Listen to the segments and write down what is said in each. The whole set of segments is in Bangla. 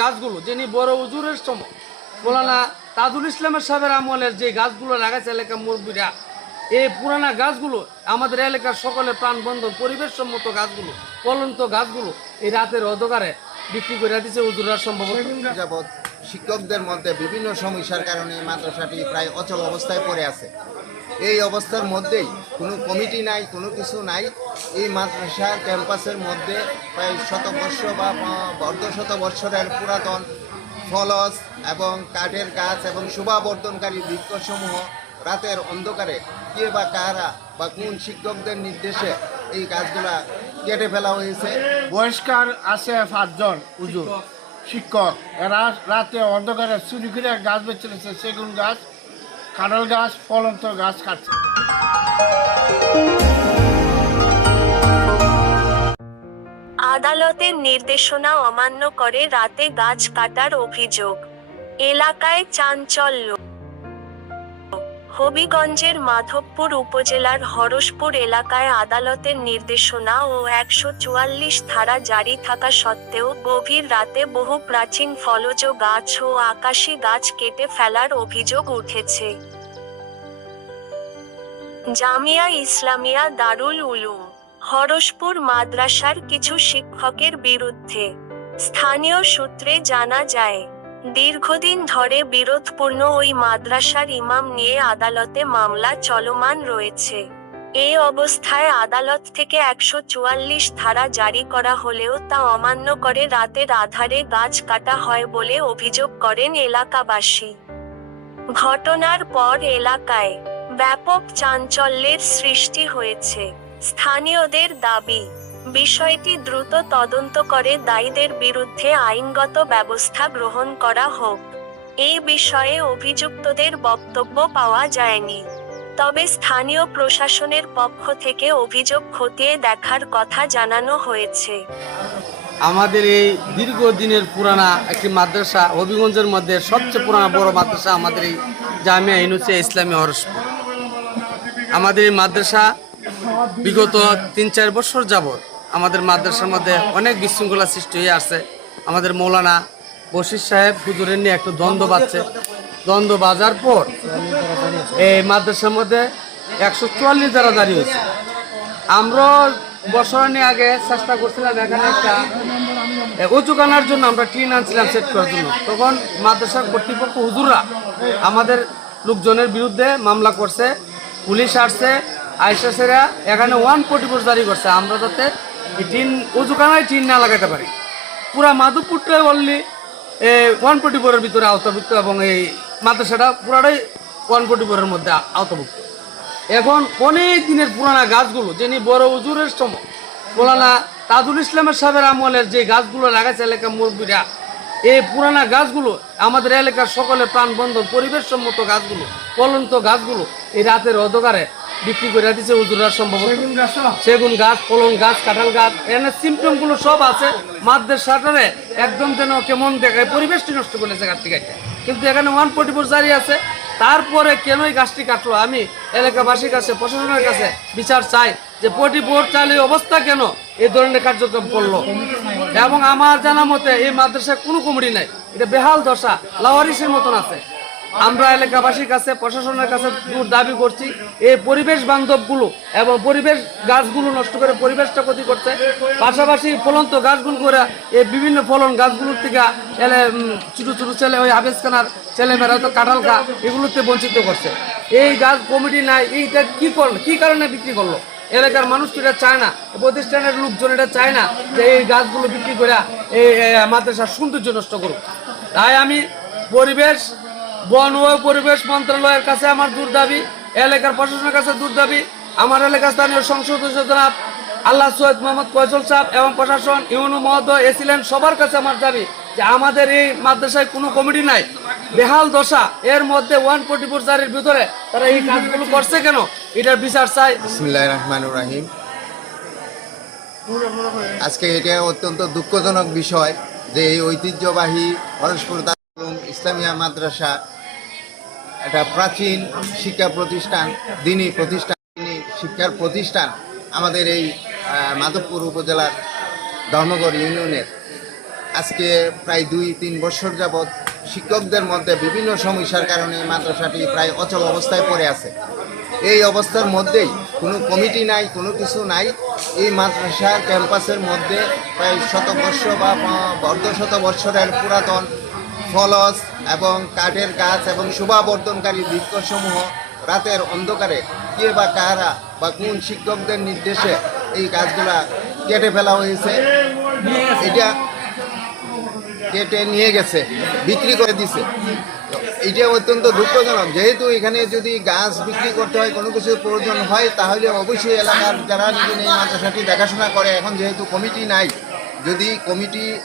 গাছগুলো যিনি বড় হুজুরের সময় মৌলানা তাজুল ইসলামের সাহেবের আমলের যে গাছগুলো লাগাইছে এলাকার মুরব্বীরা, এই পুরানা গাছগুলো আমাদের এলাকার সকলের প্রাণবন্ধন পরিবেশ সম্মত গাছগুলো, ফলন্ত গাছগুলো এই রাতের অন্ধকারে বিক্রি করে দিচ্ছে হুজুররা সম্ভবত। যাবৎ শিক্ষকদের মধ্যে বিভিন্ন সমস্যার কারণে মাদ্রাসাটি প্রায় অচল অবস্থায় পড়ে আছে। এই অবস্থার মধ্যেই কোনো কমিটি নাই, কোনো কিছু নাই। এই মাদ্রাসার ক্যাম্পাসের মধ্যে প্রায় শতবর্ষ বা অর্ধশত বৎসরের পুরাতন ফলস এবং কাঠের গাছ এবং শোভাবর্ধনকারী বৃক্ষসমূহ রাতের অন্ধকারে কে বা কারা বা কোন শিক্ষকদের নির্দেশে এই গাছগুলা কেটে ফেলা হয়েছে। বহিষ্কার আছে 5 জন হুজুর শিক্ষক, এরা রাতে অন্ধকারে চুরি করে গাছ বেঁচে রয়েছে, সেগুন গাছ, কাঁঠাল গাছ, ফলন্ত গাছ কাটছে। আদালতের নির্দেশনা অমান্য করে রাতে গাছ কাটার অভিযোগ, এলাকায় চাঞ্চল্য। হবিগঞ্জের মাধবপুর উপজেলার হরসপুর এলাকায় আদালতের নির্দেশনা ও 144 ধারা জারি থাকা সত্ত্বেও গভীর রাতে বহু প্রাচীন ফলজ গাছ ও আকাশী গাছ কেটে ফেলার অভিযোগ উঠেছে। জামিয়া ইসলামিয়া দারুল উলুম হরসপুর মাদ্রাসার কিছু শিক্ষকের বিরুদ্ধে। স্থানীয় সূত্রে জানা যায়, দীর্ঘদিন ধরে বিরোধপূর্ণ ওই মাদ্রাসার ইমাম নিয়ে আদালতে মামলা চলমান রয়েছে। এই অবস্থায় আদালত থেকে 144 ধারা জারি করা হলেও তা অমান্য করে রাতের আধারে গাছ কাটা হয় বলে অভিযোগ করেন এলাকাবাসী। ঘটনার পর এলাকায় ব্যাপক চাঞ্চল্যের সৃষ্টি হয়েছে। স্থানীয়দের দাবি, বিষয়টি দ্রুত তদন্ত করে দায়ীদের বিরুদ্ধে আইনগত ব্যবস্থা গ্রহণ করা হোক। এই বিষয়ে অভিযুক্তদের বক্তব্য পাওয়া যায়নি, তবে স্থানীয় প্রশাসনের পক্ষ থেকে অভিযোগ খতিয়ে দেখার কথা জানানো হয়েছে। আমাদের এই দীর্ঘদিনের পুরানা একটি মাদ্রাসা, হবিগঞ্জের মধ্যে সবচেয়ে পুরানা বড় মাদ্রাসা আমাদের এই জামিয়া ইসলামিয়া হরসপুর। আমাদের এই মাদ্রাসা বিগত 3-4 বছর যাবৎ আমাদের মাদ্রাসার মধ্যে অনেক বিশৃঙ্খলা সৃষ্টি হয়ে আসছে। আমাদের মৌলানা বশির সাহেব হুজুরের নিয়ে একটু দ্বন্দ্ব বাজছে। দ্বন্দ্ব বাজার পর এই মাদ্রাসার মধ্যে 144 ধারা জারি হয়েছে। আমরা বছরানি আগে চেষ্টা করছিলাম এখানে একটা উঁচুখানার জন্য, আমরা টিন আনছিলাম সেট করার জন্য। তখন মাদ্রাসার কর্তৃপক্ষ হুজুররা আমাদের লোকজনের বিরুদ্ধে মামলা করছে, পুলিশ আসছে, আইসেরা এখানে 144 জারি করছে। আমরা যাতে এই টিন উঁচুখানায় টিন না লাগাতে পারি। পুরা মাধবপুরটাই বললি 144-এর ভিতরে আওতাভুক্ত এবং এই মাদ্রাসাটা পুরাটাই 144-এর মধ্যে আওতাভুক্ত। এখন অনেক দিনের পুরানা গাছগুলো যিনি বড় হুজুরের সময় মৌলানা তাজুল ইসলামের সাহেবের আমলের যে গাছগুলো লাগাইছে এলাকার মুরব্বীরা, এই পুরানা গাছগুলো আমাদের এলাকার সকলের প্রাণবন্ধন পরিবেশ সম্মত গাছগুলো, ফলন্ত গাছগুলো এই রাতের অন্ধকারে বিক্রি করে দিচ্ছে হুজুররা সম্ভবত। সেগুন গাছ, ফলন গাছ, কাঁঠাল গাছ, এখানে সিমটমগুলো সব আছে। মাদ্রাসাটারে একদম যেন কেমন দেখায়, পরিবেশটি নষ্ট করেছে গাছটি কাটতে। কিন্তু এখানে 144 জারি আছে। তারপরে কেন এই গাছটি কাটলো? আমি এলাকাবাসীর কাছে, প্রশাসনের কাছে বিচার চাই যে 44 চালু অবস্থা কেন এই ধরনের কার্যক্রম করলো। এবং আমার জানা মতে এই মাদ্রাসায় কোনো কমিটি নাই, এটা বেহাল দশা, লাওয়ারিসের মতন আছে। আমরা এলাকাবাসীর কাছে, প্রশাসনের কাছে দাবি করছি, এই পরিবেশ বান্ধবগুলো এবং পরিবেশ গাছগুলো নষ্ট করে পরিবেশটা ক্ষতি করছে। পাশাপাশি ফলন্ত গাছগুলো করে এই বিভিন্ন ফলন গাছগুলোর থেকে ছোটো ছোটো ছেলে, ওই হাফেজখানার ছেলেমেয়েরা তো কাঁঠাল খা, এগুলোতে বঞ্চিত করছে। এই গাছ কমিটি নাই, এইটা কী করলো, কী কারণে বিক্রি করলো? এলাকার মানুষ তো এটা চায় না, প্রতিষ্ঠানের লোকজন এটা চায় না যে এই গাছগুলো বিক্রি করে এই মাদ্রাসার সৌন্দর্য নষ্ট করুক। তাই আমি পরিবেশ, বন ও পরিবেশ মন্ত্রণালয়ের কাছে আমার দূর দাবি, এলাকার প্রশাসনের কাছে দূর দাবি, আমার এলাকার স্থানীয় সংসদ জনাব আল্লাহ সৈয়দ মোহাম্মদ ফয়জল সাহেব এবং প্রশাসন ইউনু মহোদয় এসিলেন, সবার কাছে আমার দাবি যে আমাদের এই মাদ্রাসায় কোনো কমিটি নাই, বেহাল দশা। এর মধ্যে 144 জারির ভিতরে তারা এই কাজগুলো করছে কেন, এটার বিচার চাই। বিসমিল্লাহির রহমানির রহিম। আজকে এটা অত্যন্ত দুঃখজনক বিষয় যে এই ঐতিহ্যবাহী হরসপুর দারুল উলুম ইসলামিয়া মাদ্রাসা একটা প্রাচীন শিক্ষা প্রতিষ্ঠান, দিনী প্রতিষ্ঠান, দিনী শিক্ষার প্রতিষ্ঠান আমাদের এই মাধবপুর উপজেলার ধর্মগড় ইউনিয়নের। আজকে প্রায় 2-3 বছর যাবৎ শিক্ষকদের মধ্যে বিভিন্ন সমস্যার কারণে এই মাদ্রাসাটি প্রায় অচল অবস্থায় পড়ে আছে। এই অবস্থার মধ্যেই কোনো কমিটি নাই, কোনো কিছু নাই। এই মাদ্রাসার ক্যাম্পাসের মধ্যে প্রায় শতবর্ষ বা অর্ধশত বৎসরের পুরাতন ফলস এবং কাঠের গাছ এবং শোভাবর্ধনকারী বৃক্ষসমূহ রাতের অন্ধকারে কে বা কারা বা কোন শিক্ষকদের নির্দেশে এই গাছগুলা কেটে ফেলা হয়েছে, এটা কেটে নিয়ে গেছে, বিক্রি করে দিছে। এটা অত্যন্ত দুঃখজনক। যেহেতু এখানে যদি গাছ বিক্রি করতে হয়, কোনো কিছুর প্রয়োজন হয়, তাহলে অবশ্যই এলাকার যারা নিজে এই মাদ্রাসাটি দেখাশোনা করে, এখন যেহেতু কমিটি নাই, যদি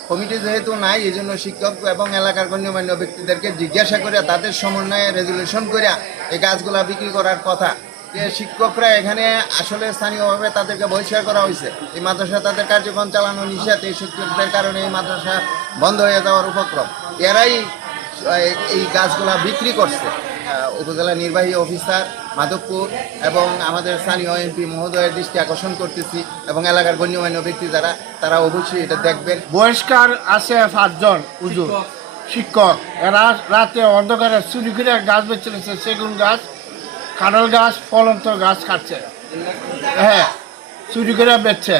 কমিটি যেহেতু নাই, এই জন্য শিক্ষক এবং এলাকার গণ্যমান্য ব্যক্তিদেরকে জিজ্ঞাসা করে তাদের সমন্বয়ে রেজুলেশন করে এই গাছগুলা বিক্রি করার কথা। যে শিক্ষকরা এখানে আসলে স্থানীয়ভাবে তাদেরকে বহিষ্কার করা হয়েছে, এই মাদ্রাসা তাদের কার্যক্রম চালানো নিষেধ। এই শিক্ষকদের কারণে এই মাদ্রাসা বন্ধ হয়ে যাওয়ার উপক্রম। এরাই এই গাছগুলা বিক্রি করছে। উপজেলা নির্বাহী অফিসার মাধবপুর এবং আমাদের স্থানীয় এমপি মহোদয়ের দৃষ্টি আকর্ষণ করতেছি, এবং এলাকার গণ্যমান্য ব্যক্তি যারা, তারা অবশ্যই এটা দেখবেন। বহিষ্কার আছে 5 জন হুজুর শিক্ষক। এরা রাতে অন্ধকারে চুরি করে গাছ বেচে নিচ্ছে, সেগুন গাছ, কাঁঠাল গাছ, ফলন্ত গাছ কাটছে, হ্যাঁ, চুরি করে বেচছে।